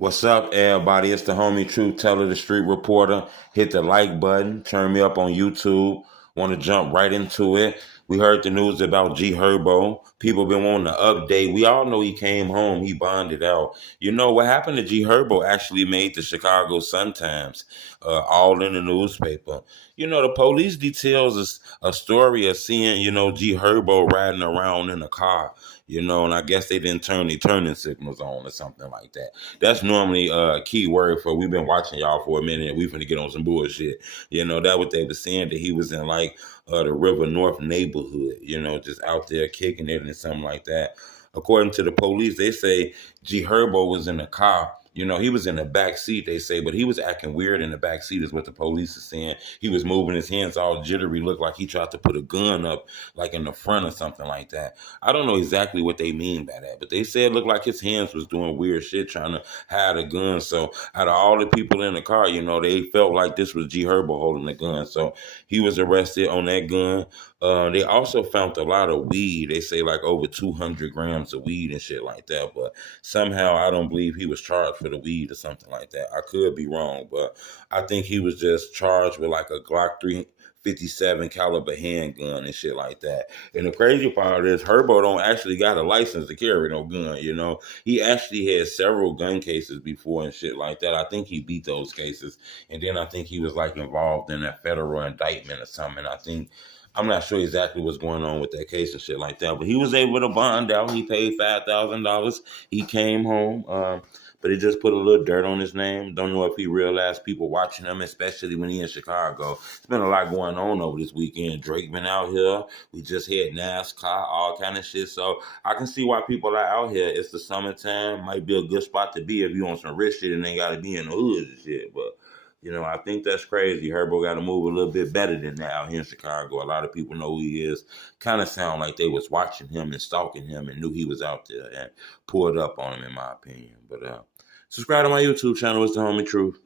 What's up, everybody? It's the homie Truth Teller, the street reporter. Hit the like button. Turn me up on YouTube. Want to jump right into it. We heard the news about G Herbo. People been wanting to update. We all know he came home. He bonded out. You know what happened to G Herbo actually made the Chicago Sun-Times, all in the newspaper. You know, the police details a story of seeing, G Herbo riding around in a car. And I guess they didn't turn the turning signals on or something like that. That's normally a key word for we've been watching y'all for a minute and we finna get on some bullshit. That what they were saying, that he was in like the River North neighborhood, just out there kicking it and something like that. According to the police, they say G Herbo was in a car. He was in the back seat, they say, but he was acting weird in the back seat, is what the police is saying. He was moving his hands all jittery, looked like he tried to put a gun up, like in the front or something like that. I don't know exactly what they mean by that, but they said it looked like his hands was doing weird shit, trying to hide a gun. So out of all the people in the car, they felt like this was G Herbo holding the gun. So he was arrested on that gun. They also found a lot of weed. They say like over 200 grams of weed and shit like that. But somehow I don't believe he was charged for the weed or something like that. I could be wrong, but I think he was just charged with like a Glock 357 caliber handgun and shit like that. And the crazy part is Herbo don't actually got a license to carry no gun. He actually had several gun cases before and shit like that. I think he beat those cases. And then I think he was like involved in a federal indictment or something. I'm not sure exactly what's going on with that case and shit like that, but he was able to bond out. He paid $5,000. He came home, but it just put a little dirt on his name. Don't know if he realized people watching him, especially when he in Chicago. It's been a lot going on over this weekend. Drake been out here. We just had NASCAR, all kind of shit. So I can see why people are out here. It's the summertime. Might be a good spot to be if you want some rich shit and ain't got to be in the hood and shit. But I think that's crazy. Herbo got to move a little bit better than that out here in Chicago. A lot of people know who he is. Kind of sound like they was watching him and stalking him and knew he was out there and pulled up on him, in my opinion. But subscribe to my YouTube channel. It's the homie Truth.